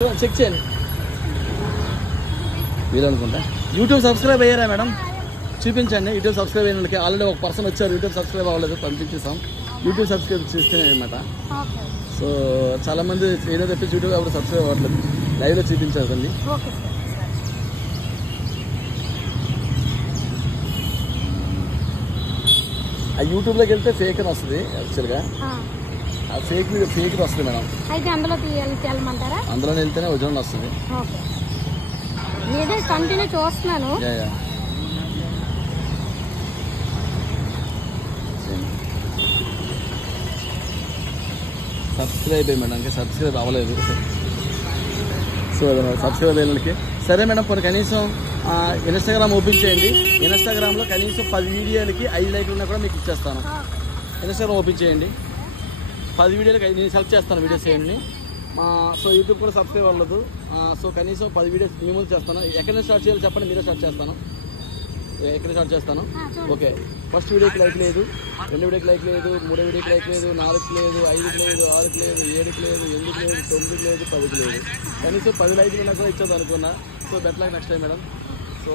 Check చేయండి వీలనుకుంటా. YouTube subscribe అయ్యారా madam? చూపించండి. యూట్యూబ్ సబ్స్క్రైబ్ అయిన వాళ్ళకి ఆల్రెడీ ఒక పర్సన్ వచ్చారు, యూట్యూబ్ సబ్స్క్రైబ్ అవ్వలేదు, పంపించేసాం. యూట్యూబ్ సబ్స్క్రైబ్ చేస్తేనే అనమాట. సో చాలా మంది ఏదో తెప్పించి యూట్యూబ్ అప్పుడు సబ్స్క్రైబ్ అవ్వట్లేదు. లైవ్లో చూపించారు అండి. ఆ యూట్యూబ్లోకి వెళ్తే ఫేక్ అని వస్తుంది యాక్చువల్గా. ఆ ఫేక్ వస్తుంది మేడం. అయితే అందులోనే వెళ్తేనే ఒరిజినల్ వస్తుంది. కంటిన్యూ చూస్తున్నాను. సబ్స్క్రైబ్ అయ్యి మేడం, ఇంకా సబ్స్క్రైబ్ అవ్వలేదు. సో సబ్స్క్రైబ్ అయ్యేకి సరే మేడం. కొన్ని కనీసం ఇన్స్టాగ్రామ్ ఓపెన్ చేయండి. ఇన్స్టాగ్రామ్లో కనీసం 10 వీడియోలకి 5 లైక్లు ఉన్నా కూడా మీకు ఇచ్చేస్తాను. ఇన్స్టాగ్రామ్ ఓపెన్ చేయండి. 10 వీడియోలకి నేను సెలెక్ట్ చేస్తాను వీడియోస్ ఏంటి. సో యూట్యూబ్ కూడా సబ్స్క్రైబ్ అవ్వలేదు. సో కనీసం 10 వీడియోస్ మీ ముందు చేస్తాను. ఎక్కడ నుంచి స్టార్ట్ చేయాలి చెప్పండి, మీరే స్టార్ట్ చేస్తాను. ఎక్కడ స్టార్ట్ చేస్తాను? ఓకే. ఫస్ట్ వీడియోకి లైక్ లేదు, 2 వీడియోకి లైక్ లేదు, 3 వీడియోకి లైక్ లేదు, 4కి లేదు, 5కి లేదు, 6కి లేదు, 7కి లేదు, 8కి లేదు, 9కి లేదు, 10కి లేదు. కనీసం 10 లైక్లు నాకు ఇచ్చేది అనుకున్నా. So better like next time madam. So